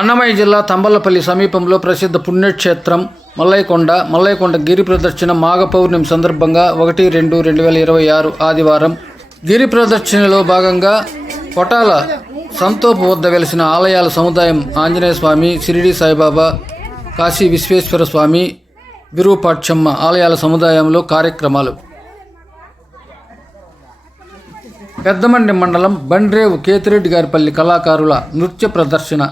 అన్నమయ్య జిల్లా తంబలపల్లి సమీపంలో ప్రసిద్ధ పుణ్యక్షేత్రం మల్లయ్యకొండ గిరి ప్రదక్షిణ మాఘ పౌర్ణమి సందర్భంగా 1-2-2026 ఆదివారం గిరి ప్రదక్షిణలో భాగంగా కొటాల సంతోపు వద్ద వెలిసిన ఆలయాల సముదాయం ఆంజనేయ స్వామి, షిరిడి సాయిబాబా, కాశీ విశ్వేశ్వర స్వామి, విరూపాక్షమ్మ ఆలయాల సముదాయంలో కార్యక్రమాలు. పెద్దమండి మండలం బండ్రేవు కేతిరెడ్డి గారిపల్లి కళాకారుల నృత్య ప్రదర్శన.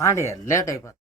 పాండి లేట్ అయిపోతుంది.